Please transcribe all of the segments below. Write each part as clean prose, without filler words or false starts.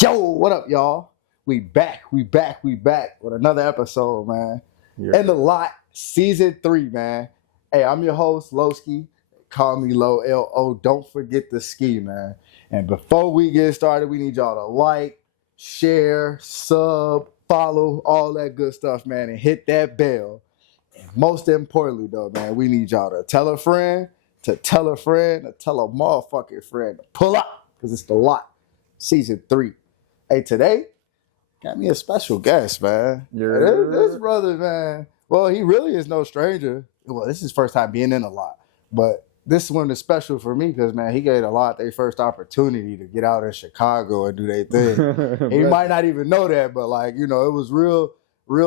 Yo, what up, y'all? We back with another episode, man. Yeah. And the lot, season 3, man. Hey, I'm your host, Lowski. Call me Low L-O. Don't forget the ski, man. And before we get started, we need y'all to like, share, sub, follow, all that good stuff, man, and hit that bell. And most importantly, though, man, we need y'all to tell a friend, to tell a friend, to tell a motherfucking friend to pull up, because it's the lot, season 3. Hey, today, got me a special guest, man. Yeah. This brother, man, well, he really is no stranger. Well, this is his first time being in a lot. But this one is special for me because, man, he gave a lot their first opportunity to get out in Chicago and do their thing. He might not even know that, but, like, you know, it was real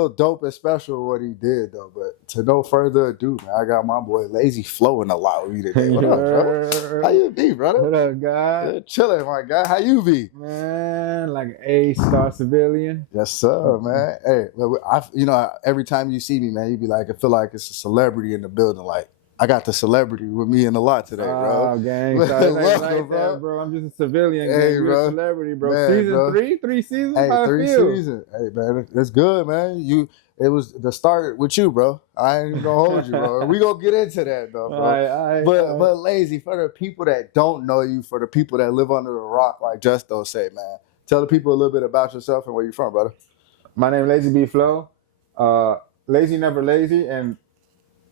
dope and special what he did, though. But to no further ado, man, I got my boy Lazzey B Floe in the lot with me today. What up, bro? How you be, brother? What up, guy? Chilling, my guy. How you be? Man, like A-star civilian. Yes, sir, man. Hey, every time you see me, man, you be like, I feel like it's a celebrity in the building. Like, I got the celebrity with me in the lot today, bro. Oh, gang. So like that, bro. I'm just a civilian. Hey, gang. bro. You're a celebrity, bro. Man, Season bro. 3 seasons? Hey, How 3 I feel? seasons. Hey, man, it's good, man. It was the start with you, bro. I ain't even gonna hold you, bro. We gonna get into that, though, bro. All right. But Lazzey, for the people that don't know you, for the people that live under the rock, like Justo say, man, tell the people a little bit about yourself and where you from, brother. My name is Lazzey B Floe. Lazy, never lazy, and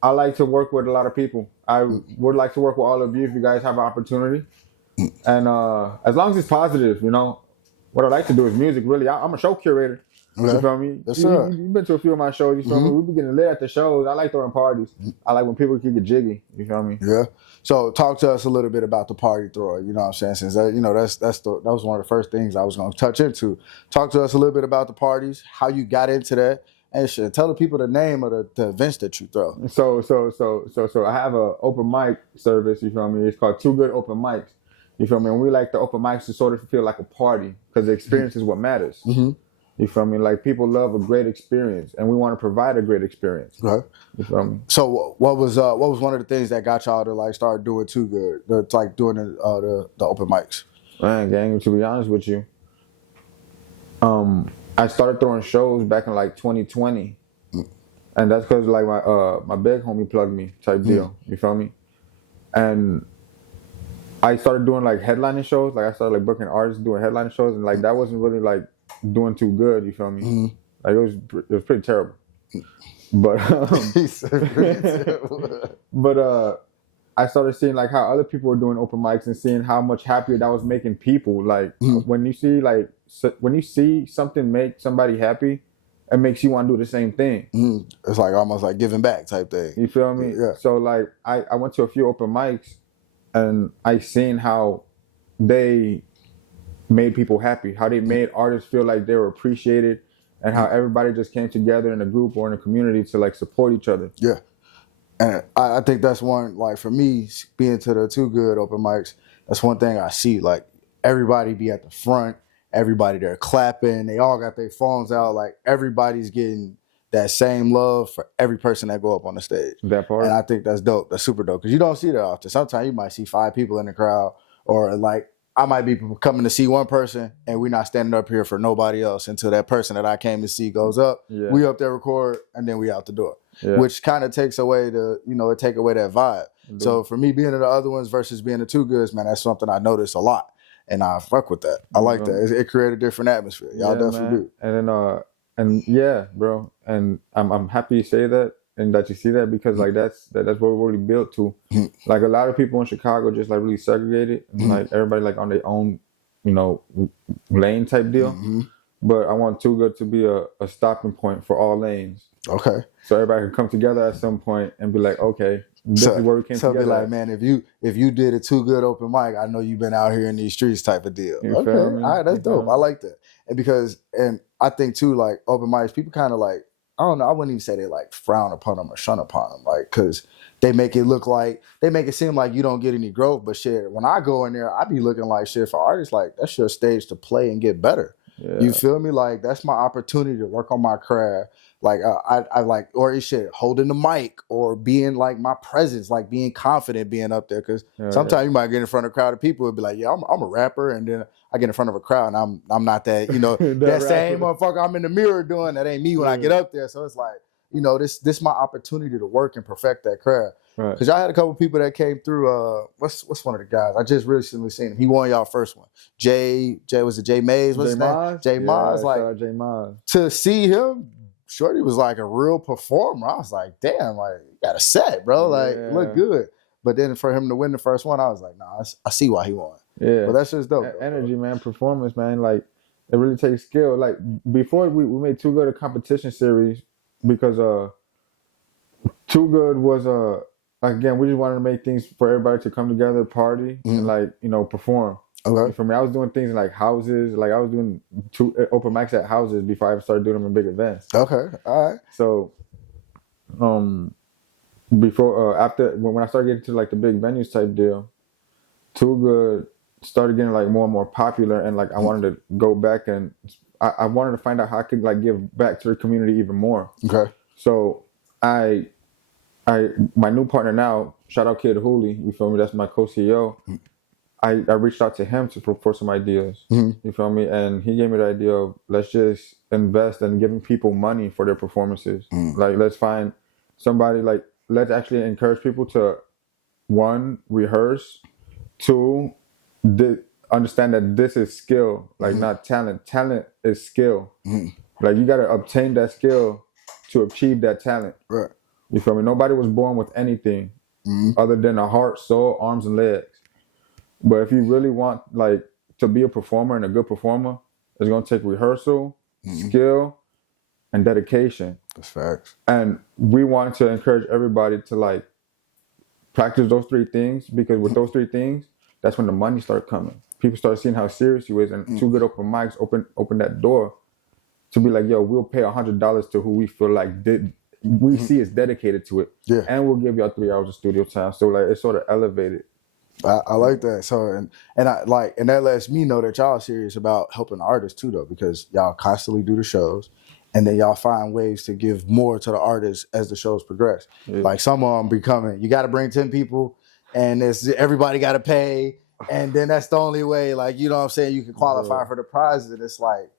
I like to work with a lot of people. I would like to work with all of you if you guys have an opportunity. And as long as it's positive, you know, what I like to do is music, really. I'm a show curator. Okay. You feel me? Yes, sir. You've been to a few of my shows, you feel me? We be getting lit at the shows. I like throwing parties. I like when people can get jiggy, you feel me? Yeah. So talk to us a little bit about the party thrower. You know what I'm saying? Since that, that was one of the first things I was going to touch into. Talk to us a little bit about the parties, how you got into that, and shit. Tell the people the name of the events that you throw. So I have a open mic service, you feel me? It's called Too Good Open Mics. You feel me? And we like the open mics to sort of feel like a party because the experience is what matters. Mm-hmm. You feel me? Like, people love a great experience, and we want to provide a great experience. Okay. You feel me? So what was one of the things that got y'all to like start doing Too Good, like doing the open mics? Man, gang, to be honest with you, I started throwing shows back in like 2020, and that's because like my big homie plugged me type deal. You feel me? And I started doing like headlining shows. Like, I started like booking artists doing headlining shows, and like that wasn't really like doing too good. You feel me? Like, it was pretty terrible. But I started seeing like how other people were doing open mics and seeing how much happier that was making people. Like, when you see something make somebody happy, it makes you want to do the same thing. It's like almost like giving back type thing. You feel me? Yeah. So like I went to a few open mics, and I seen how they made people happy, how they made artists feel like they were appreciated, and how everybody just came together in a group or in a community to like support each other. Yeah. And I think that's one, like, for me, being to the Too Good open mics, that's one thing I see. Like, everybody be at the front, everybody there clapping, they all got their phones out, like, everybody's getting that same love for every person that go up on the stage. That part. And I think that's dope. That's super dope. Because you don't see that often. Sometimes you might see 5 people in the crowd, or like, I might be coming to see one person and we're not standing up here for nobody else until that person that I came to see goes up. Yeah. We up there record, and then we out the door. Yeah. Which kind of takes away it take away that vibe. Mm-hmm. So for me, being in the other ones versus being the Too Goods, man, that's something I notice a lot. And I fuck with that. I like that. It created a different atmosphere. Y'all definitely do. And then and yeah, bro. And I'm happy you say that and that you see that, because like that's what we're really built to. Like, a lot of people in Chicago just like really segregated, and like everybody like on their own, lane type deal. But I want Too Good to be a stopping point for all lanes. Okay. So everybody can come together at some point and be like, okay, this is where we came together. So be like, man, if you did a Too Good open mic, I know you've been out here in these streets type of deal. You okay. feel me? All right, that's dope. I like that. And I think too, like, open mics, people kind of like, I don't know, I wouldn't even say they like frown upon them or shun upon them, like, because they make it seem like you don't get any growth. But shit, when I go in there, I be looking like, shit, for artists, like, that's your stage to play and get better. Yeah. You feel me? Like, that's my opportunity to work on my craft. Like, I like, or shit, holding the mic, or being like my presence, like being confident being up there. Because sometimes you might get in front of a crowd of people and be like, yeah, I'm a rapper. And then I get in front of a crowd and I'm not that, you know, That that same rapper. motherfucker I'm in the mirror doing. That ain't me when I get up there. So it's like, you know, this my opportunity to work and perfect that craft. Right. Because y'all had a couple people that came through. What's one of the guys? I just recently seen him. He won y'all first one. Jay was it Jay Mays? What's his name? Jay Maz. Like, shout out Jay Maz. to see him, Shorty was like a real performer. I was like, damn, like you got a set, bro. Like look good. But then for him to win the first one, I was like, nah, I see why he won. Yeah. But that's just dope. Energy, man, performance, man. Like it really takes skill. Like before we made Too Good a competition series because Too Good was again, we just wanted to make things for everybody to come together, party, and like, you know, perform. Okay. For me, I was doing things in like houses. Like I was doing open mics at houses before I ever started doing them in big events. Okay. All right. So, before after when I started getting to like the big venues type deal, Too Good started getting like more and more popular, and like I wanted to go back and I wanted to find out how I could like give back to the community even more. Okay. So my new partner now, shout out Kid Hooley, you feel me? That's my co-CEO. I reached out to him for some ideas, you feel me? And he gave me the idea of let's just invest in giving people money for their performances. Like let's find somebody, like let's actually encourage people to, one, rehearse, two, understand that this is skill, like not talent. Talent is skill. Like you got to obtain that skill to achieve that talent. Right. You feel me? Nobody was born with anything other than a heart, soul, arms, and legs. But if you really want like to be a performer and a good performer, it's gonna take rehearsal, skill, and dedication. That's facts. And we want to encourage everybody to like practice those three things, because with those three things, that's when the money starts coming. People start seeing how serious you is, and Too Good open mics open that door to be like, yo, we'll pay $100 to who we feel like we see is dedicated to it, and we'll give y'all 3 hours of studio time. So like it's sort of elevated. I like that. So and I like, and that lets me know that y'all are serious about helping artists too, though, because y'all constantly do the shows, and then y'all find ways to give more to the artists as the shows progress. Like some of them becoming, you got to bring 10 people, and everybody got to pay, and then that's the only way. Like, you know what I'm saying, you can qualify for the prizes, and it's like,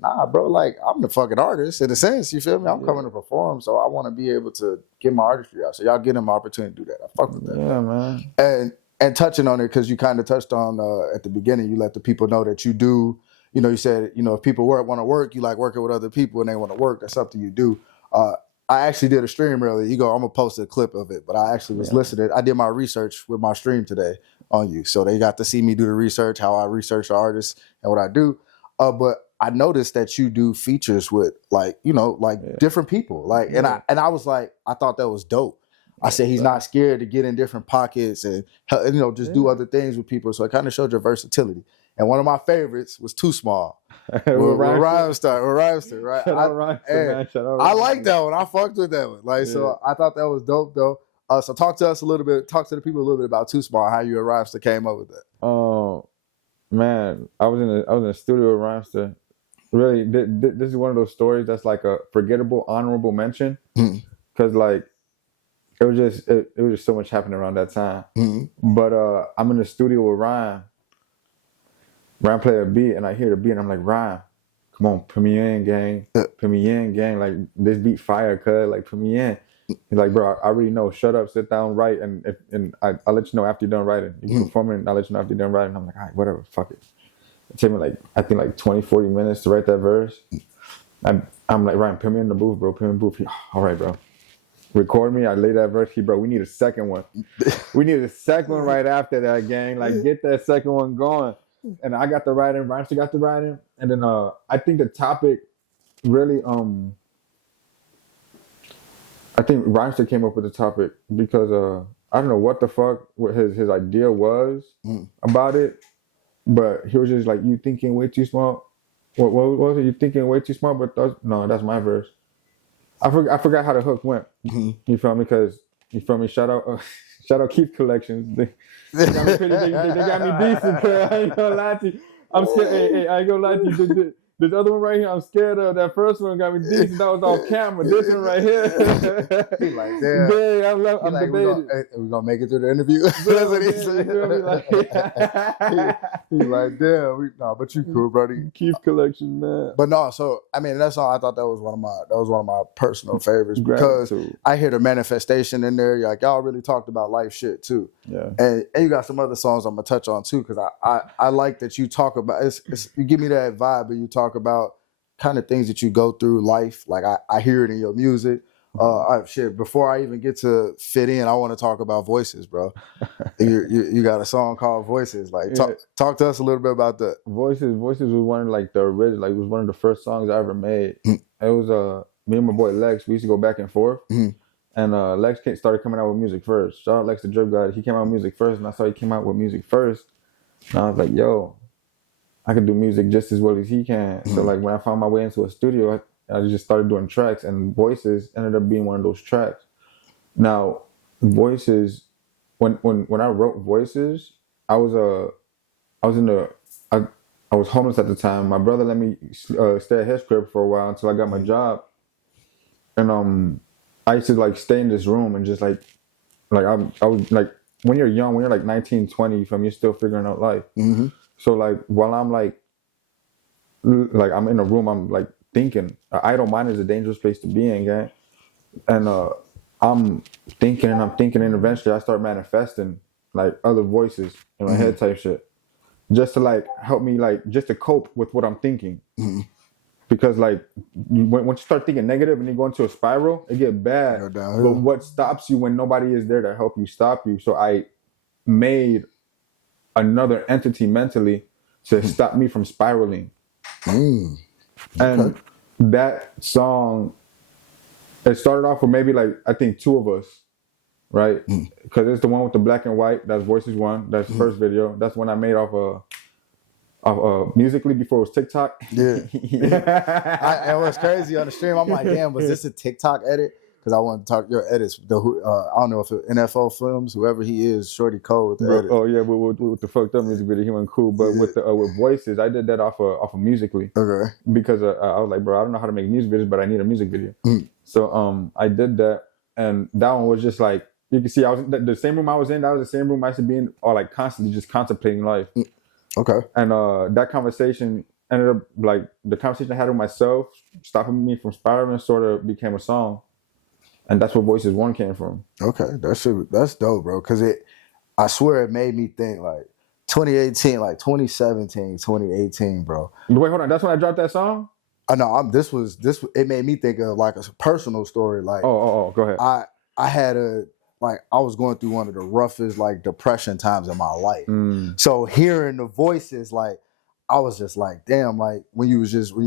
nah, bro, like I'm the fucking artist in a sense. You feel me? I'm coming to perform, so I want to be able to get my artistry out. So y'all get them an opportunity to do that. I fuck with that. Yeah, man. And touching on it, because you kind of touched on at the beginning, you let the people know that you do, you know, you said, you know, if people want to work, you like working with other people and they want to work, that's something you do. I actually did a stream earlier. I'm going to post a clip of it, but I actually was listening. I did my research with my stream today on you. So they got to see me do the research, how I research the artists and what I do. But I noticed that you do features with like, you know, like different people. Like, and I was like, I thought that was dope. I said he's not scared to get in different pockets and you know, just do other things with people. So it kind of showed your versatility. And one of my favorites was Too Small with Rhymester, right? I like that one. I fucked with that one. Like, so I thought that was dope though. So talk to us a little bit. Talk to the people a little bit about Too Small. How you and Rhymester came up with that. Oh man, I was in a studio with Rhymester. Really, this is one of those stories that's like a forgettable, honorable mention, because like. It was just so much happening around that time. But I'm in the studio with Ryan. Ryan played a beat, and I hear the beat, and I'm like, Ryan, come on, put me in, gang. Put me in, gang. Like, this beat fire, cuz. Like, put me in. He's like, bro, I already know. Shut up, sit down, write, and I'll let you know after you're done writing. You perform it, and I'll let you know after you're done writing. I'm like, all right, whatever, fuck it. It took me I think 20, 40 minutes to write that verse. I'm like, Ryan, put me in the booth, bro. Put me in the booth. All right, bro. Record me. I lay that verse. Bro, we need a second one. We need a second one right after that, gang. Like, get that second one going. And I got the writing. Rhymester got the writing. And then I think the topic really I think Rhymester came up with the topic because I don't know what the fuck what his idea was about it, but he was just like, you thinking way too small. What was it? You thinking way too small? But no, that's my verse. I forgot how the hook went. You feel me? Because you feel me? Shout out Keith Collections. They got me decent. I ain't gonna lie to you. I'm scared. Hey, I ain't gonna lie to you. This other one right here, I'm scared of. That first one got me decent. That was off camera. This one right here. He like, damn. Yeah, I'm like, debated. we gonna make it through the interview. That's what he said. He like, damn. But you cool, buddy. Keith collection, man. But no, so I mean, that song, I thought that was one of my personal favorites because I hear the manifestation in there. Like, y'all really talked about life shit too. Yeah. And you got some other songs I'm gonna touch on too, because I like that you talk about you give me that vibe, and you talk about kind of things that you go through life. Like I hear it in your music. Before I even get to fit in, I want to talk about Voices, bro. You got a song called Voices. Like, talk to us a little bit about that. Voices was one of like the original, like it was one of the first songs I ever made. It was me and my boy Lex. We used to go back and forth, and Lex started coming out with music first. Shout out Lex the Drip God. He came out with music first, and I saw he came out with music first, and I was like, yo, I can do music just as well as he can. So like when I found my way into a studio, I just started doing tracks, and Voices ended up being one of those tracks. Now, Voices, when I wrote Voices, I was homeless at the time. My brother let me stay at his crib for a while until I got my job, and I used to like stay in this room and just like I was like, when you're young, when you're like 19, 20, you're still figuring out life. So like while I'm like I'm in a room, I'm like thinking. An idle mind is a dangerous place to be in, gang. And I'm thinking, and eventually I start manifesting like other voices in my head type shit, just to like help me, like just to cope with what I'm thinking. Because like once you start thinking negative and you go into a spiral, it get bad. But what stops you when nobody is there to help you stop you? So I made another entity mentally to stop me from spiraling. And that song, it started off with maybe like, I think 2 of us, right? Because it's the one with the black and white. That's Voices 1. That's the first video. That's when I made off Musically before it was TikTok. Yeah. It was crazy on the stream. I'm like, damn, was this a TikTok edit? Because I want to talk your edits. I don't know if it NFL Films, whoever he is, Shorty Cole with the edit. Oh yeah, with the fucked up music video, he went cool. But with Voices, I did that off of Musically. Okay. Because I was like, bro, I don't know how to make music videos, but I need a music video. So I did that, and that one was just like, you can see I was the same room I was in. That was the same room I used to be in, or like constantly just contemplating life. Okay. And that conversation ended up like the conversation I had with myself, stopping me from spiraling, sort of became a song. And that's where Voices 1 came from. Okay, that's dope, bro. Because I swear it made me think like 2018, like 2017, 2018, bro. Wait, hold on. That's when I dropped that song? I know. It made me think of like a personal story. Like, go ahead. I had I was going through one of the roughest like depression times in my life. So hearing the voices, like, I was just like, damn, like when you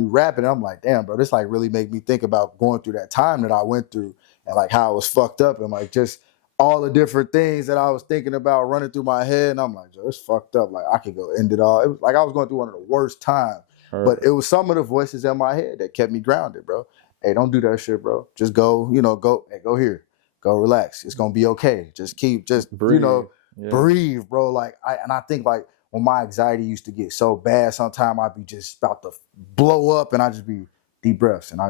rapping, I'm like, damn, bro, this like really made me think about going through that time that I went through and like how I was fucked up and like just all the different things that I was thinking about running through my head. And I'm like, Joe, it's fucked up. Like I could go end it all. It was like I was going through one of the worst times. But it was some of the voices in my head that kept me grounded, bro. Hey, don't do that shit, bro. Just go here. Go relax. It's gonna be okay. Just breathe. Breathe, bro. Like I think like when my anxiety used to get so bad, sometimes I'd be just about to blow up and I just be deep breaths and I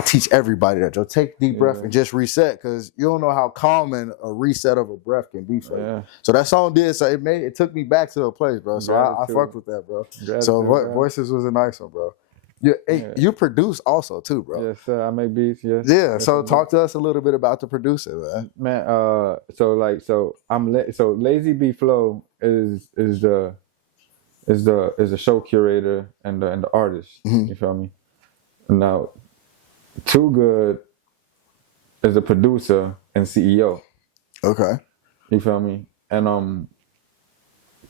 teach everybody that. Just take deep breath and just reset, because you don't know how calming a reset of a breath can be for you. So that song did. So it took me back to a place, bro. So I fucked with that, bro. So Voices was a nice one, bro. You produce also too, bro. Yes, sir. I make beats. Yes. Yeah. So talk to us a little bit about the producer, man. Man, so Lazzey B Floe is the show curator and the artist. You feel me? Now, Too Good is the producer and CEO. Okay. You feel me? And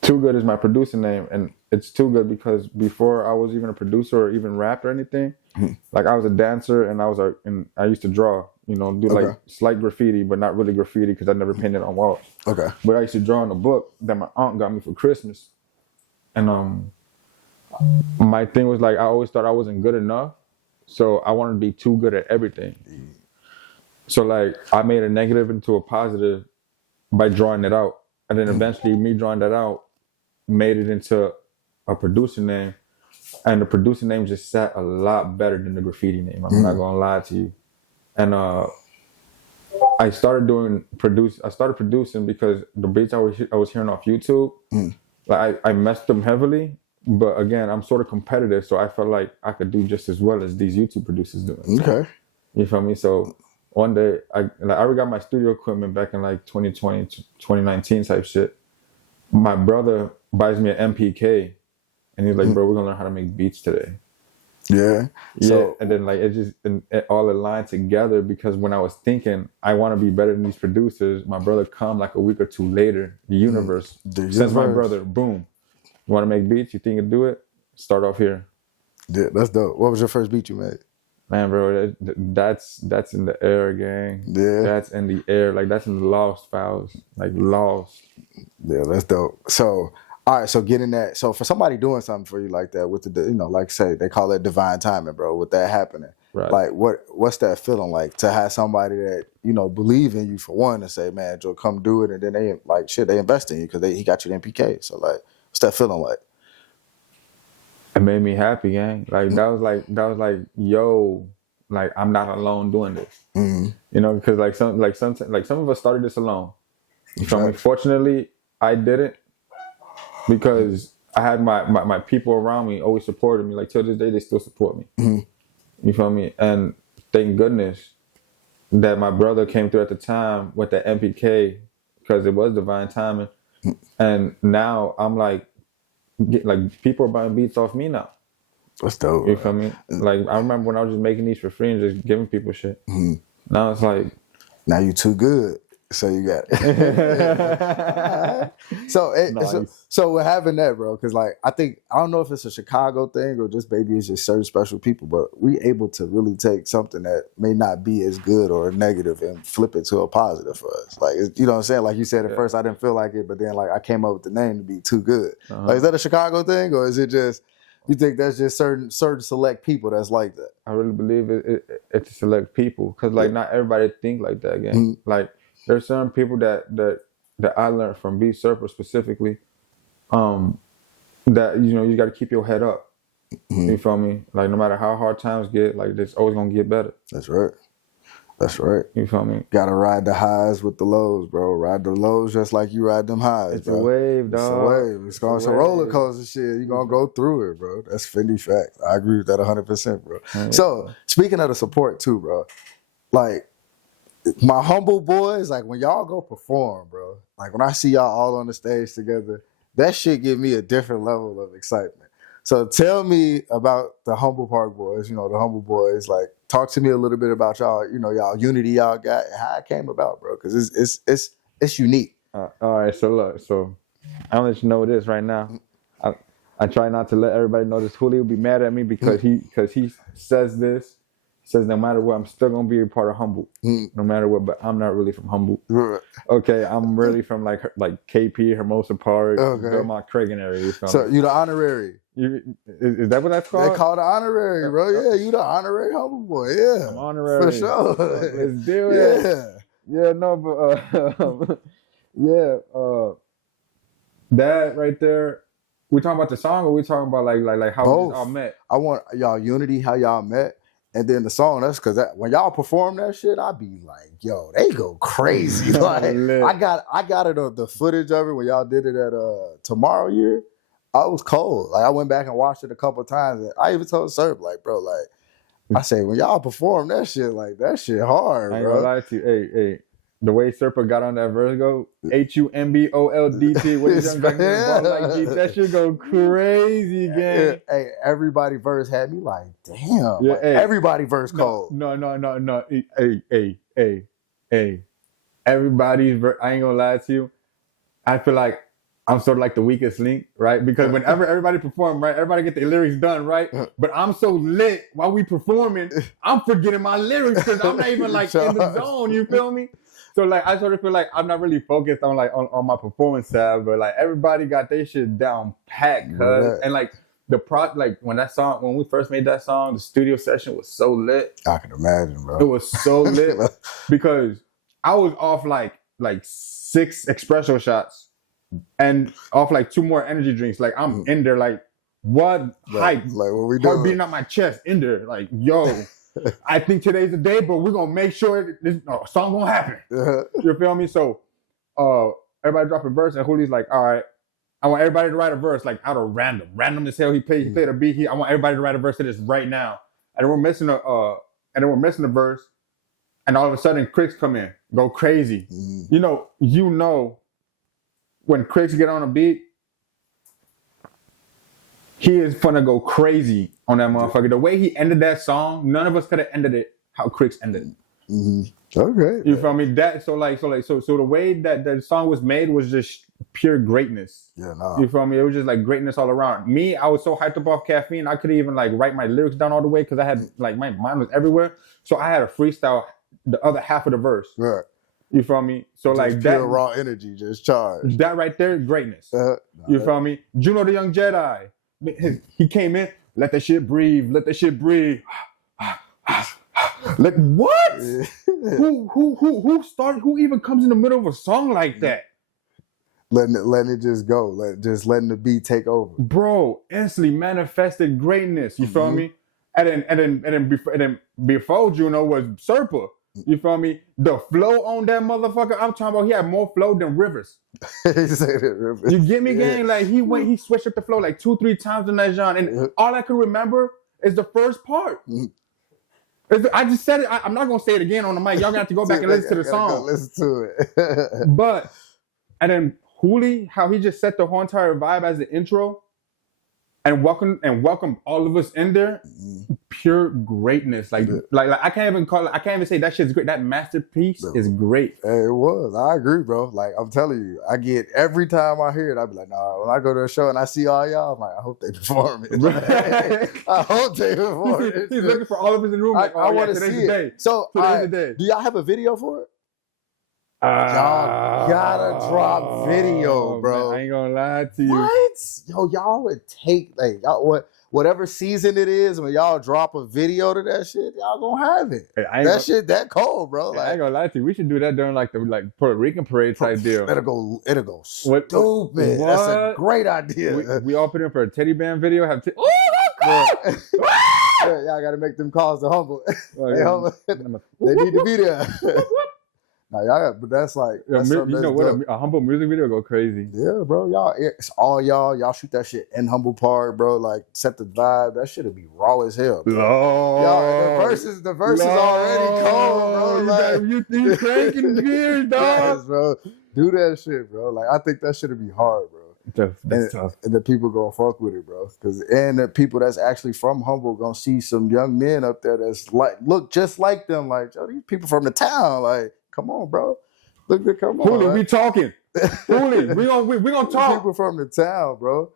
Too Good is my producer name, and it's Too Good because before I was even a producer or even rap or anything, like I was a dancer and I used to draw, do like slight graffiti, but not really graffiti because I never painted on walls. Okay. But I used to draw in a book that my aunt got me for Christmas. And my thing was like, I always thought I wasn't good enough. So I wanted to be too good at everything. So like I made a negative into a positive by drawing it out. And then eventually me drawing that out made it into a producer name. and the producer name just sat a lot better than the graffiti name. I'm not gonna lie to you. And I started producing because the beats I was hearing off YouTube, like I messed them heavily. But again, I'm sort of competitive, so I felt like I could do just as well as these YouTube producers do. Okay. You feel me? So one day, I already got my studio equipment back in like 2020, 2019 type shit. My brother buys me an MPK, and he's like, bro, we're gonna learn how to make beats today. Yeah. So, and then like it all aligned together because when I was thinking I want to be better than these producers, my brother come like a week or two later. The universe sends my brother, boom. You want to make beats? You think you can do it? Start off here. Yeah, that's dope. What was your first beat you made? Man, bro, that's in the air, gang. Yeah. That's in the air. Like, that's in the lost files. Like, lost. Yeah, that's dope. So, all right, so getting that. So, for somebody doing something for you like that, with the, you know, like say, they call it divine timing, bro, with that happening. Right. Like, what's that feeling like to have somebody that, you know, believe in you for one and say, man, Joe, come do it. And then they, like, shit, they invest in you because he got you the MPK. So, like, what's that feeling like? It made me happy, gang. Like that was like, yo, like I'm not alone doing this. You know, because some of us started this alone. So fortunately, I didn't because I had my people around me always supported me. Like till this day, they still support me. You feel me? And thank goodness that my brother came through at the time with the MPK because it was divine timing. And now I'm like people are buying beats off me now. That's dope. You feel me? Like I remember when I was just making these for free and just giving people shit. Now it's like, now you too good, so you got it. So we're having that, bro. Because like I don't know if it's a Chicago thing or just maybe it's just certain special people, but we able to really take something that may not be as good or negative and flip it to a positive for us. Like you know what I'm saying? Like you said at first, I didn't feel like it, but then like I came up with the name to be too good. Like is that a Chicago thing or is it just? You think that's just certain select people that's like that? I really believe it's select people because like not everybody think like that again. Like there's certain people that I learned from B Surfer specifically, that you know you got to keep your head up. You feel me? Like no matter how hard times get, like it's always gonna get better. That's right. That's right. You feel me? Gotta ride the highs with the lows, bro. Ride the lows just like you ride them highs, it's bro. A wave, dog. It's a wave. It's a roller coaster shit. You're gonna go through it, bro. That's Fendi fact. I agree with that 100%, bro. Yeah. So, speaking of the support too, bro, like, my humble boys, like, when y'all go perform, bro, like, when I see y'all all on the stage together, that shit give me a different level of excitement. So tell me about the Humble Park Boys, you know, the Humble Boys. Like, talk to me a little bit about y'all, you know, y'all unity y'all got and how it came about, bro, because it's unique. All right, so look, I'll let you know this right now. I try not to let everybody know this. Julio will be mad at me because he says this. Says no matter what, I'm still gonna be a part of Humble, no matter what. But I'm not really from Humble. Okay, I'm really from like KP, Hermosa Park, Belmont, Cragen area. So you the honorary. Is that what that's called? They call it honorary, bro. Yeah, you the honorary Humble Boy. Yeah, I'm honorary for sure. Let's do it. Yeah, no, but that right there. We talking about the song, or we talking about like how both. We all met? I want y'all unity, how y'all met. And then the song, that's because when y'all perform that shit, I be like, yo, they go crazy. Like, I got it the footage of it when y'all did it at Tomorrow Year. I was cold. Like I went back and watched it a couple of times. And I even told Serb, like, bro, like, I say when y'all perform that shit, like that shit hard, bro. I ain't gonna lie to you. Hey. The way Serpa got on that verse go, HUMBOLDT, what is young black man like G? That shit go crazy, gang. Hey, everybody verse had me like, damn. Yeah, like, everybody verse cold. No. Hey. Everybody's verse, I ain't gonna lie to you. I feel like I'm sort of like the weakest link, right? Because whenever everybody perform, right, everybody get their lyrics done, right? But I'm so lit while we performing, I'm forgetting my lyrics because I'm not even like in the zone, you feel me? So like I sort of feel like I'm not really focused on like on my performance side, but like everybody got their shit down packed, and like like when we first made that song, the studio session was so lit. I can imagine, bro. It was so lit because I was off like 6 espresso shots and off like 2 more energy drinks. Like I'm in there like what hype, like what we heart doing? beating out my chest in there. Like, yo, I think today's the day, but we're gonna make sure this song gonna happen. You feel me? So, everybody dropped a verse, and Julie's like, all right, I want everybody to write a verse, like out of random as hell. He played a beat. I want everybody to write a verse to this right now. And then we're missing a verse, and all of a sudden, Cricks come in, go crazy. You know, when Cricks get on a beat, he is gonna go crazy on that motherfucker. The way he ended that song, none of us could have ended it how Cricks ended it. Okay. You feel me? So the way that song was made was just pure greatness. Yeah, nah. You feel me? It was just like greatness all around. Me, I was so hyped up off caffeine, I couldn't even like write my lyrics down all the way because I had like my mind was everywhere. So I had to freestyle the other half of the verse. Right. You feel me? So just like pure that raw energy, just charged. That right there, greatness. You feel me? Juno the Young Jedi. He came in, let that shit breathe, let that shit breathe. Like what? Who started? Who even comes in the middle of a song like that? Letting it just go, letting the beat take over. Bro, instantly manifested greatness. You feel me? And then before Juno was Serpa. You feel me? The flow on that motherfucker, I'm talking about, he had more flow than Rivers. You get me, gang? Like he switched up the flow like 2-3 times in that genre, and all I can remember is the first part. I just said it. I'm not gonna say it again on the mic. Y'all got to go back and listen to the song. Listen to it. But and then Hooli, how he just set the whole entire vibe as the intro, and welcome all of us in there. Pure greatness. Like I can't even say that shit's great. That masterpiece is great. It was. I agree, bro. Like I'm telling you, I get every time I hear it, I be like, nah. When I go to a show and I see all y'all, I'm like, I hope they perform it. I hope they perform it. He's looking for all of us in the room. Like, I want to see it. Day. So today's the day. Do y'all have a video for it? Y'all gotta drop video, bro. Man, I ain't gonna lie to you. What? Yo, y'all would take like whatever season it is, when y'all drop a video to that shit, y'all gonna have it. Hey, shit that cold, bro. Like, I ain't gonna lie to you. We should do that during like the Puerto Rican parade type deal. It'll go stupid. What? That's a great idea. We all put in for a teddy band video. Yeah, y'all gotta make them calls to humble. They need to be there. Nah, y'all, but that's like a humble music video go crazy. Yeah, bro. Y'all, it's all y'all shoot that shit in Humble Park, bro. Like set the vibe. That shit'll be raw as hell. Y'all, the verse is already cold, bro. Like you cranking gears, dog. Yes, bro. Do that shit, bro. Like I think that shit'll be hard, bro. That's tough. And the people gonna fuck with it, bro. And the people that's actually from Humble gonna see some young men up there that's like look just like them. Like, yo, these people from the town, like. Come on, bro. Come on. Hooli, we talking. Hooli, we gonna talk. People from the town, bro.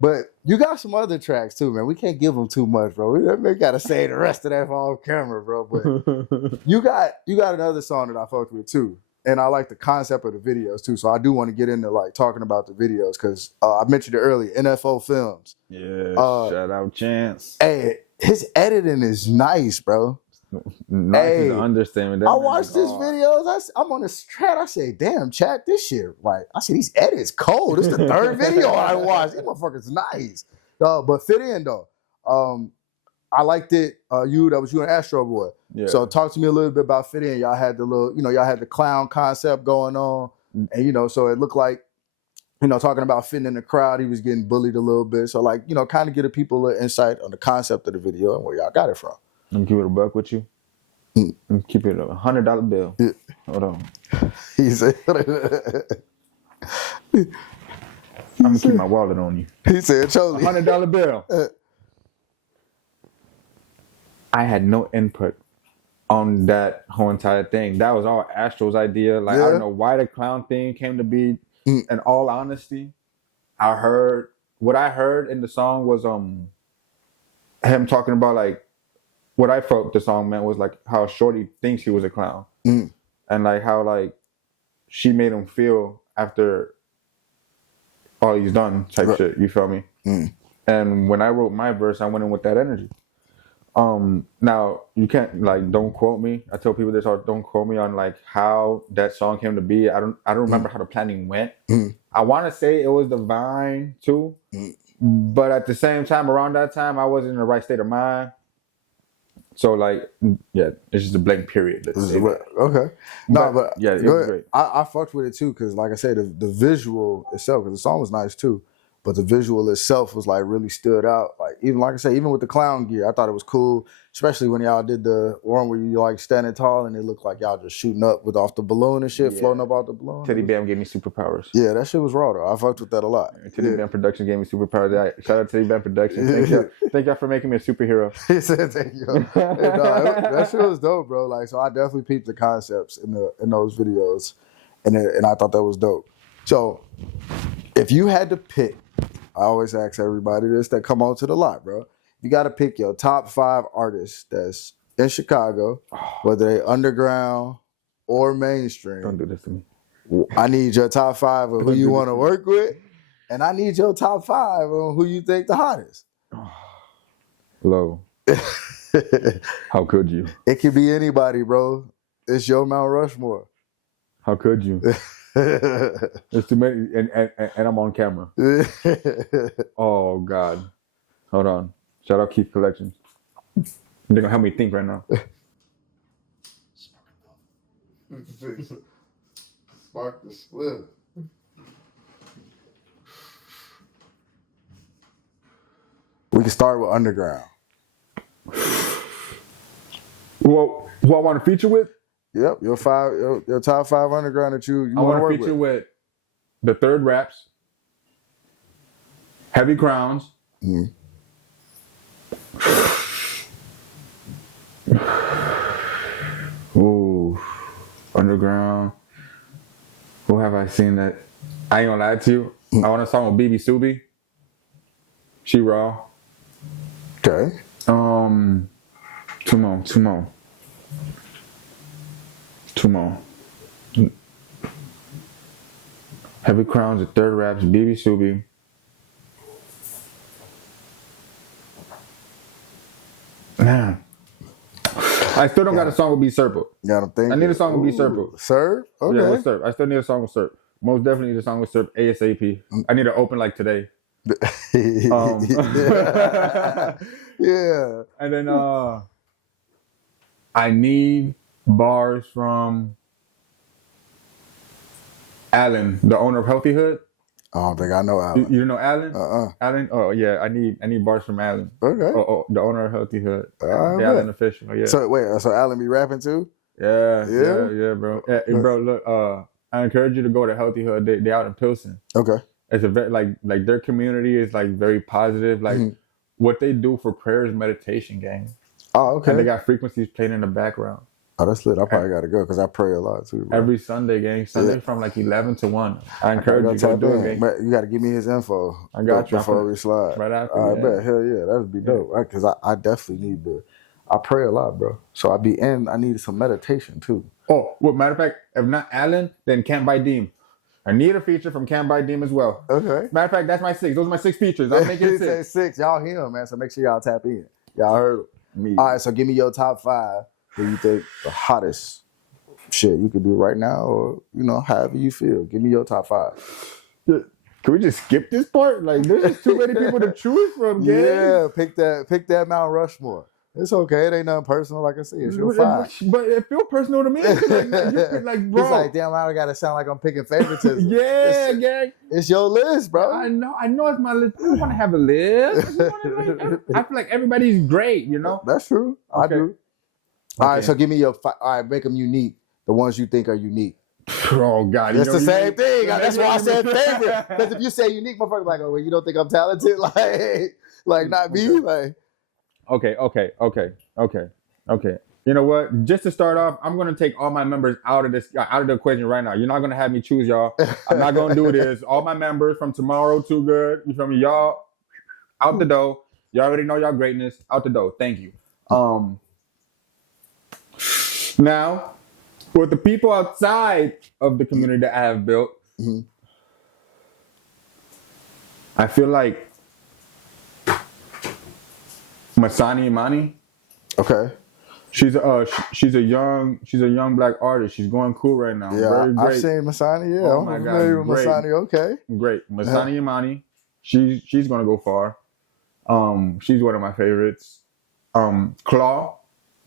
But you got some other tracks too, man. We can't give them too much, bro. We gotta say the rest of that for off camera, bro. But you got another song that I fucked with too, and I like the concept of the videos too. So I do want to get into like talking about the videos because I mentioned it earlier. NFL Films. Yeah. Shout out Chance. Hey, his editing is nice, bro. Nice is an understatement. I watched his videos. I'm on the strat. I say, damn, chat, this shit. Like, I said, these edits cold. This is the third video I watched. These motherfuckers nice. But fit in though. I liked it. That was you and Astro Boy. Yeah. So talk to me a little bit about fit in. Y'all had y'all had the clown concept going on, and so it looked like, talking about fitting in the crowd, he was getting bullied a little bit. So like, kind of give the people an insight on the concept of the video and where y'all got it from. I'm keep it a buck with you. I'm keep it a $100 bill. Yeah. Hold on. He said, I'm gonna keep my wallet on you. He said, "Choly, $100 bill." I had no input on that whole entire thing. That was all Astro's idea. Like I don't know why the clown thing came to be. In all honesty, what I heard in the song was him talking about like. What I felt the song meant was like how Shorty thinks he was a clown, and like how like she made him feel after all he's done type shit. You feel me? And when I wrote my verse, I went in with that energy. Now you can't like don't quote me. I tell people this all, don't quote me on like how that song came to be. I don't remember how the planning went. I want to say it was divine too, But at the same time, around that time, I wasn't in the right state of mind. So like, yeah, it's just a blank period. Let's say that. Okay. No, but yeah, it was great. I fucked with it too because, like I said, the visual itself, because the song was nice too, but the visual itself was like really stood out. Like even like I said, even with the clown gear, I thought it was cool, especially when y'all did the one where you like standing tall and it looked like y'all just shooting up with off the balloon and shit, floating up off the balloon. Teddy Bam gave me superpowers. Yeah, that shit was raw though. I fucked with that a lot. Teddy Bam Production gave me superpowers. Shout out to Teddy Bam Production. Thank y'all for making me a superhero. He said, "Thank you." Hey, no, that shit was dope, bro. Like, so I definitely peeped the concepts in those videos, and I thought that was dope. So, if you had to pick, I always ask everybody this that come on to the lot, bro. You got to pick your top 5 artists that's in Chicago, whether they underground or mainstream. Don't do this to me. I need your top 5 of who you want to work with, and I need your top 5 on who you think the hottest. Low. How could you? It could be anybody, bro. It's your Mount Rushmore. How could you? There's too many, and I'm on camera. Oh God, hold on. Shout out Keith Collections. They're gonna help me think right now. Spark the slip. We can start with underground. Well, who I want to feature with? Yep, your top 5 underground that you I want to feature work with. The Third Raps, Heavy Crowns, ooh, underground. Who have I seen that? I ain't gonna lie to you. I want a song with BB Subi. She raw. Okay. Two more. Heavy Crowns, The Third Raps, BB Subi. Man. I still don't got a song with B Serpo. I need a song with B Serpo. Serp? Okay. Yeah, with Serp. I still need a song with Serp. Most definitely need a song with Serp ASAP. I need to open like today. Yeah. And then I need bars from Alan, the owner of Healthy Hood. I don't think I know Alan. You know Alan? Alan? Oh yeah, I need bars from Alan. Okay. Oh, the owner of Healthy Hood. The Alan official. Yeah. So wait, so Alan be rapping too? Yeah, bro. Yeah, bro, look, I encourage you to go to Healthy Hood. They out in Pilsen. Okay. It's a very like their community is like very positive. Like what they do for prayer is meditation, gang. Oh, okay. And they got frequencies playing in the background. Oh, that's lit. I probably got to go because I pray a lot too, bro. Every Sunday, gang. Sunday from like 11 to 1. I encourage you to go do it, gang. You got to give me his info. I got you. Before we slide. Right after. I bet. Hell yeah. That would be dope. Because I definitely need to. I pray a lot, bro. So I need some meditation too. Oh, well, matter of fact, if not Alan, then Can't Buy Deem. I need a feature from Can't Buy Deem as well. Okay. Matter of fact, that's my 6. Those are my 6 features. I'm making it 6. 6. Y'all hear him, man. So make sure y'all tap in. Y'all heard me. All right. So give me your top 5 who you think the hottest shit you could do right now, or however you feel. Give me your top 5. Can we just skip this part? Like, there's just too many people to choose from, gang. Yeah, pick that Mount Rushmore. It's okay. It ain't nothing personal. Like I said, it's your 5. But it feels personal to me. Like, bro. It's like, damn, I gotta sound like I'm picking favoritism. Yeah, gang. It's your list, bro. I know it's my list. I don't want to have a list. I feel like everybody's great, That's true. Okay. I do. All right, so give me your 5. All right, make them unique. The ones you think are unique. Oh God, it's the same thing. That's why I said favorite. Because if you say unique, motherfuckers like, oh, well, you don't think I'm talented? Like not me? Like. Okay. You know what? Just to start off, I'm gonna take all my members out of the equation right now. You're not gonna have me choose y'all. I'm not gonna do this. All my members from tomorrow, too good. You feel me? Y'all out the door. Y'all already know y'all greatness. Out the door. Thank you. Now, with the people outside of the community that I have built, I feel like Masani Imani. Okay. She's a young black artist. She's going cool right now. Yeah, very great. I've seen Masani. Yeah, oh I'm my familiar God, with Masani. Okay. Great. Masani Imani. She's gonna go far. She's one of my favorites. Claw,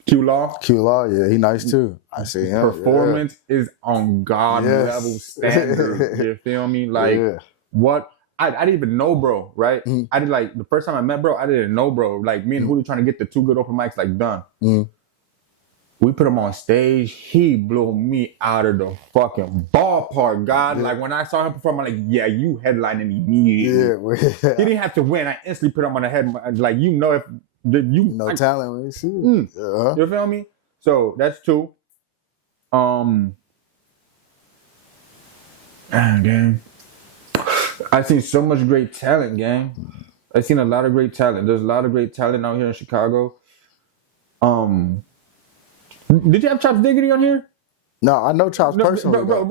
Q Law. Q Law, yeah, he nice too. I see him. Performance is on God level standard. You feel me? Like what? I didn't even know, bro. Right? I did like the first time I met, bro. I didn't know, bro. Like me and Julio trying to get the 2 good open mics like done. We put him on stage. He blew me out of the fucking ballpark, God. Like when I saw him perform, I'm like, yeah, you headlining immediately. He didn't have to win. I instantly put him on the head. Like if you no talent when you see it. You feel me? So that's 2. Gang. I seen so much great talent, gang. I seen a lot of great talent. There's a lot of great talent out here in Chicago. Did you have Chops Diggity on here? No, I know Chops personally. Bro.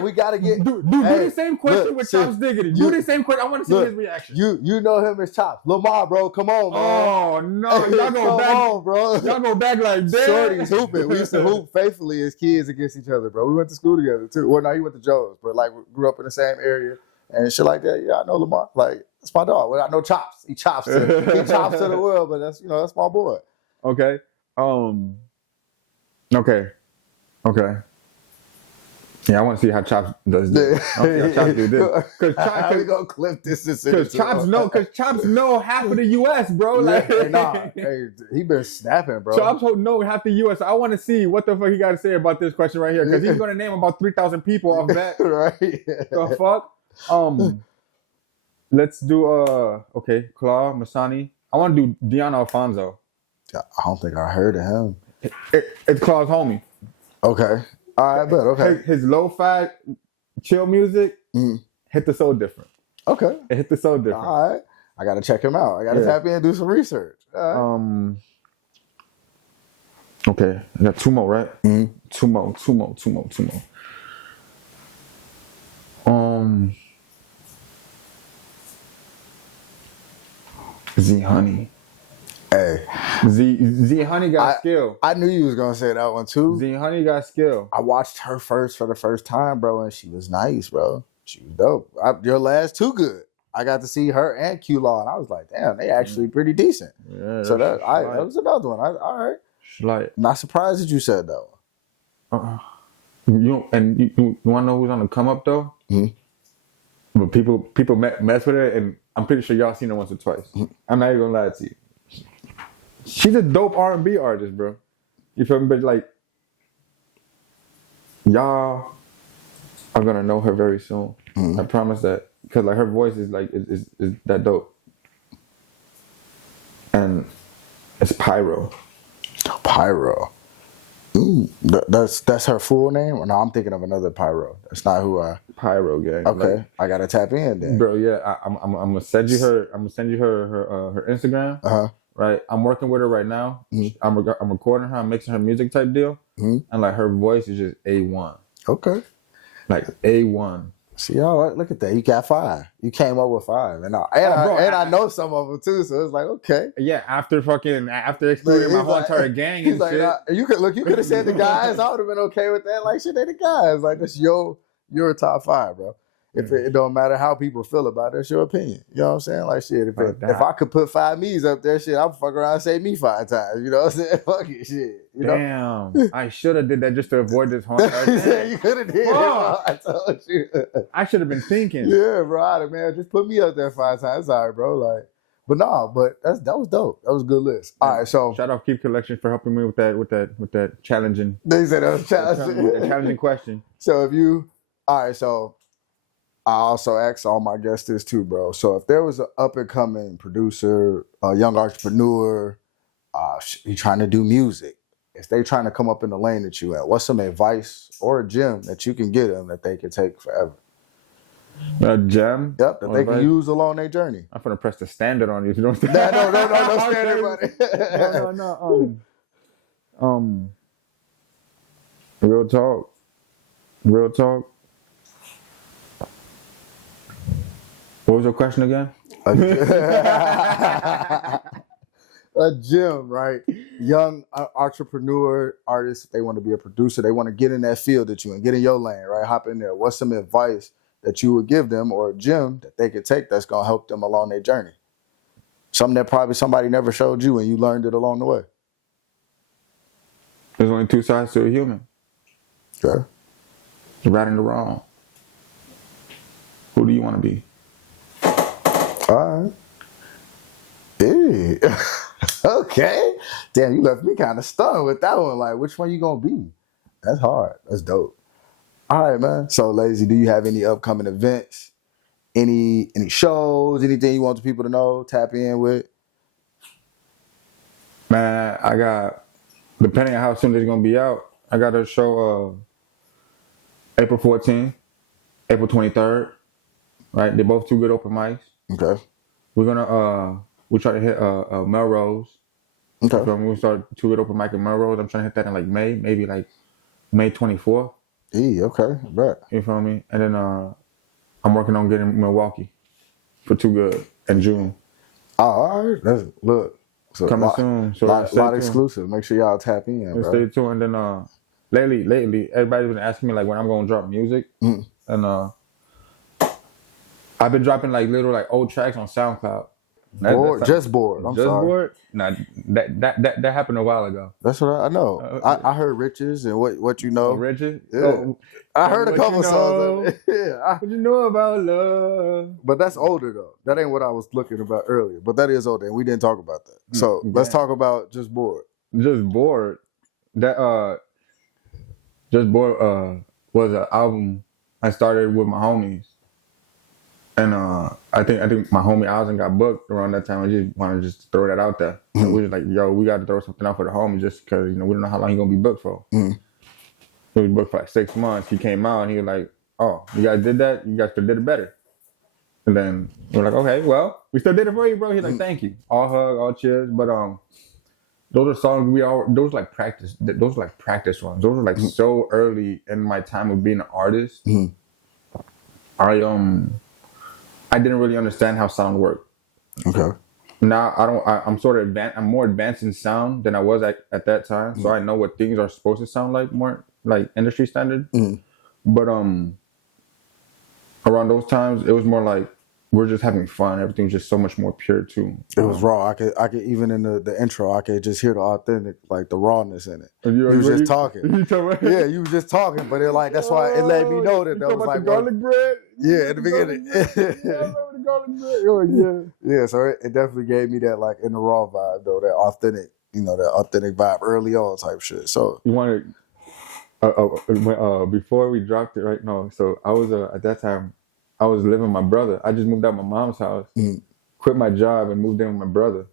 We gotta get. Do the same question with Chops Diggity. Do the same question. I want to see his reaction. You know him as Chops. Lamar, bro. Come on, man. Oh no, y'all go back. Come on, bro. Y'all go back like that. Shorty's hooping. We used to hoop faithfully as kids against each other, bro. We went to school together too. Well, no, he went to Joe's, but like we grew up in the same area and shit like that. Yeah, I know Lamar. Like that's my dog. Well, I know Chops. He chops to the world, but that's that's my boy. Okay. Okay. Yeah, I want to see how Chops does this. I want to see how Chops do this. How we gonna clip this? Because Chops know half of the U.S., bro. Like, he been snapping, bro. Chops know half the U.S. I want to see what the fuck he got to say about this question right here, because he's gonna name about 3,000 people off that. Right? The fuck. Let's do Claw Masani. I want to do Deanna Alfonso. I don't think I heard of him. It's Claw's homie. Okay. All right, but okay. His lo-fi chill music hit the soul different. Okay. It hit the soul different. All right. I gotta check him out. I gotta tap in and do some research. All right. Okay. I got 2 more, right? Two more. Z Honey. Hey, Z Honey got skill. I knew you was gonna say that one too. Z Honey got skill. I watched her for the first time, bro, and she was nice, bro. She was dope. Your last 2 good. I got to see her and Q Law, and I was like, damn, they actually pretty decent. Yeah. So that was another one. All right. Like, not surprised that you said that one. You want to know who's on the come up though? But people mess with her, and I'm pretty sure y'all seen her once or twice. I'm not even gonna lie to you. She's a dope R&B artist, bro. You feel me? But like, y'all are gonna know her very soon. I promise that, because like her voice is like is that dope, and it's Pyro. Pyro. That's her full name? Or no, I'm thinking of another Pyro. That's not who I. Pyro gang. Okay, like, I gotta tap in then, bro. Yeah, I'm gonna send you her. I'm gonna send you her Instagram. Right, I'm working with her right now. I'm recording her. I'm mixing her music type deal, and like her voice is just A1. Okay, like A1. See, y'all, look at that. You got 5. You came up with 5, and I know some of them too. So it's like, okay, yeah. After excluding my whole entire gang and like, shit. You could have said the guys. I would have been okay with that. Like, shit, they the guys. Like, that's your top 5, bro. If it don't matter how people feel about it, it's your opinion. You know what I'm saying? Like, shit, if I could put 5 me's up there, shit, I'll fuck around and say me 5 times. You know what I'm saying? Fuck it, shit. You know? Damn. I should have did that just to avoid this whole thing. You could have did. I told you. I should have been thinking. Yeah, bro. Man, just put me up there 5 times. All right, bro. Like, but that was dope. That was a good list. All right, so shout out Keep Collection for helping me with that challenging. They said that was challenging. That challenging question. So so I also ask all my guests this too, bro. So if there was an up-and-coming producer, a young entrepreneur, you trying to do music, if they trying to come up in the lane that you at, what's some advice or a gem that you can give them that they can take forever? A gem? Yep, that they can use along their journey. I'm gonna press the standard on you. You don't. No standard, buddy. No. Real talk. What was your question again? A gem, right? Young entrepreneur, artist, they want to be a producer. They want to get in that field that you in, get in your lane, right? Hop in there. What's some advice that you would give them, or a gem that they could take that's gonna help them along their journey? Something that probably somebody never showed you and you learned it along the way. There's only two sides to a human. Okay. The right and the wrong. Who do you want to be? All right. Hey. Okay. Damn, you left me kind of stunned with that one. Like, which one you gonna be? That's hard. That's dope. All right, man. So, Lazzey, do you have any upcoming events? Any shows? Anything you want the people to know? Tap in with? Man, I got, depending on how soon it's gonna be out, I got a show April 14th, April 23rd. Right, they're both two good open mics. Okay. We're gonna we try to hit Melrose. Okay. So we start two good open mic in Melrose. I'm trying to hit that in like May, maybe like May 24th. Okay, right. You feel me? And then I'm working on getting Milwaukee for Too Good in June. Oh, all right. Look. So Coming soon. So lot exclusive. Make sure y'all tap in, bro. Stay tuned. And then lately, everybody's been asking me like when I'm gonna drop music. And I've been dropping like little like old tracks on SoundCloud. Just bored. I'm sorry. Bored? Nah, that happened a while ago. That's what I know. I heard Riches and what you know. Riches? Yeah. Oh, I heard a couple songs. What you know about love? But that's older though. That ain't what I was looking about earlier. But that is older, and we didn't talk about that. So let's talk about Just Bored. Just Bored. That Just Bored was an album I started with my homies. And I think my homie Alvin got booked around that time. I just want to just throw that out there. So we was like, yo, we got to throw something out for the homie just because, we don't know how long he's going to be booked for. So he was booked for like 6 months. He came out and he was like, oh, you guys did that? You guys could did it better. And then we're like, okay, well, we still did it for you, bro. He's like, thank you. All hug, all cheers. But those are songs those like practice. Those are like practice ones. Those were like so early in my time of being an artist. I didn't really understand how sound worked. Okay. Now I'm sort of I'm more advanced in sound than I was at that time. So I know what things are supposed to sound like, more like industry standard. But around those times, it was more like we're just having fun. Everything's just so much more pure too. It was raw. I could even in the intro, I could just hear the authentic, like the rawness in it. You was just talking. Yeah, you was just talking, but that's why it let me know that was like the garlic bread. Yeah, at the beginning. The garlic bread. Oh yeah. Yeah, so it definitely gave me that like in the raw vibe though, that authentic, that authentic vibe early on type shit. So you wanted before we dropped it, right? No, so I was at that time. I was living with my brother. I just moved out of my mom's house, quit my job, and moved in with my brother.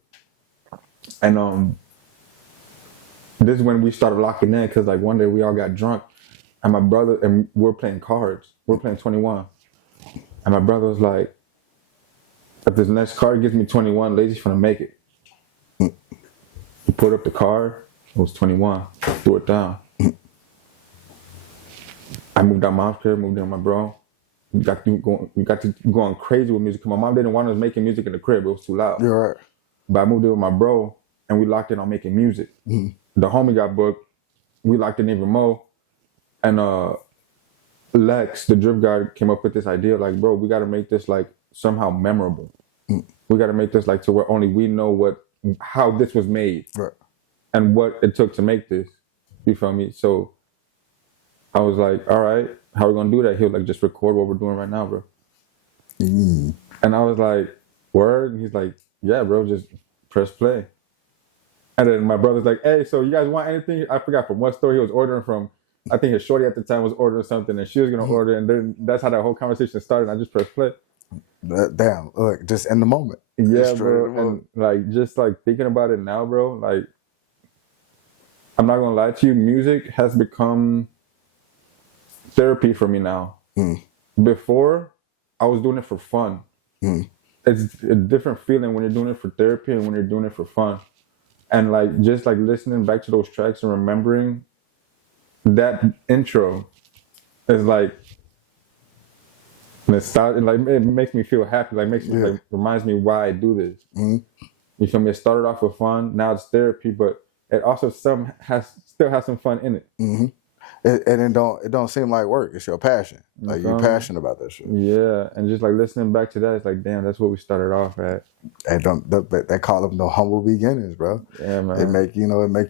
And this is when we started locking in because like one day we all got drunk, and my brother and we're playing cards. We're playing 21, and my brother was like, "If this next card gives me 21, Lazzey's gonna make it." He put up the card. It was 21. Threw it down. I moved out my crib. Moved in with my bro. We got to going crazy with music. My mom didn't want us making music in the crib. It was too loud. You're right. But I moved in with my bro, and we locked in on making music. The homie got booked. We locked in even more. And Lex, the drip guy, came up with this idea like, bro, we got to make this like somehow memorable. We got to make this like to where only we know how this was made. Right. And what it took to make this. You feel me? So I was like, all right, how are we going to do that? He was like, just record what we're doing right now, bro. And I was like, word? And he's like, yeah, bro, just press play. And then my brother's like, hey, so you guys want anything? I forgot from what store he was ordering from. I think his shorty at the time was ordering something and she was going to order. And then that's how that whole conversation started. I just pressed play. Damn, look, just in the moment. Yeah, bro. And like, just like thinking about it now, bro, like, I'm not going to lie to you. Music has become therapy for me now. Before, I was doing it for fun. It's a different feeling when you're doing it for therapy and when you're doing it for fun. And like just like listening back to those tracks and remembering that intro is like it makes me feel happy. Like makes me like reminds me why I do this. You feel me? It started off with fun. Now it's therapy, but it also still has some fun in it. And it don't seem like work. It's your passion. Like you're passionate about that shit. Yeah, and just like listening back to that, it's like, damn, that's what we started off at. And they call them the humble beginnings, bro. Yeah, man. It make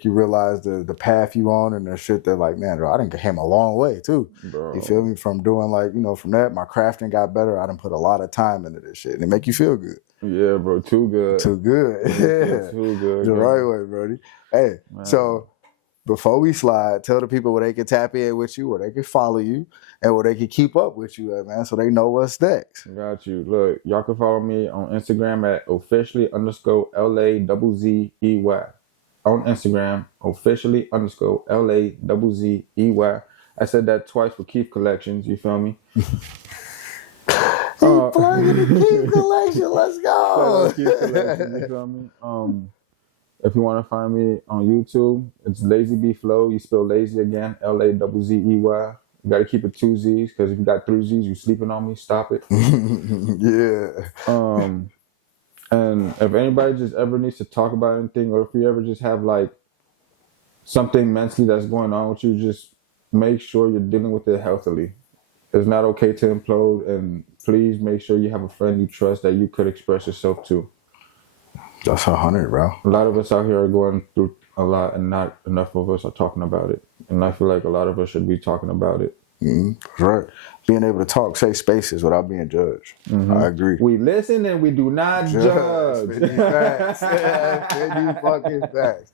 you realize the path you on and the shit that like, man, bro, I done came a long way too. Bro. You feel me? From doing like, from that, my crafting got better. I done put a lot of time into this shit. And it make you feel good. Yeah, bro, too good. Too good. Yeah. Too good. The right way, Brody. Hey, man. So before we slide, tell the people where they can tap in with you, where they can follow you, and where they can keep up with you at, man, so they know what's next. Got you. Look, y'all can follow me on Instagram at officially_LAZZEY. On Instagram, officially_LAZZEY. I said that twice for Keith Collections, you feel me? Plugging the Keith Collection, let's go. Keith Collection, you feel me? If you want to find me on YouTube, it's Lazzey B Floe. You spell lazy again, LAZZEY. You got to keep it 2 Z's, because if you got 3 Z's, you sleeping on me. Stop it. Yeah. And if anybody just ever needs to talk about anything, or if you ever just have like something mentally that's going on with you, just make sure you're dealing with it healthily. It's not okay to implode, and please make sure you have a friend you trust that you could express yourself to. That's 100, bro. A lot of us out here are going through a lot, and not enough of us are talking about it. And I feel like a lot of us should be talking about it. That's right. Being able to talk safe spaces without being judged. I agree. We listen and we do not judge. Facts. Yeah, fucking facts.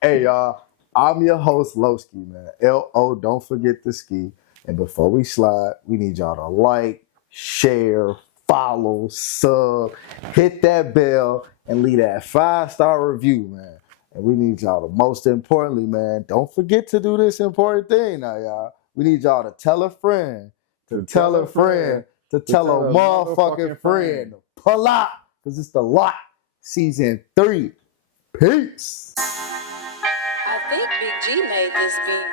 Hey, y'all. I'm your host, Lowski, man. L-O, don't forget the ski. And before we slide, we need y'all to like, share, follow, sub, hit that bell, and leave that 5-star review, man. And we need y'all to, most importantly, man, don't forget to do this important thing now, y'all. We need y'all to tell a friend, to tell a friend, to tell a motherfucking friend to pull out, because it's The Lot, Season 3. Peace. I think Big G made this beat.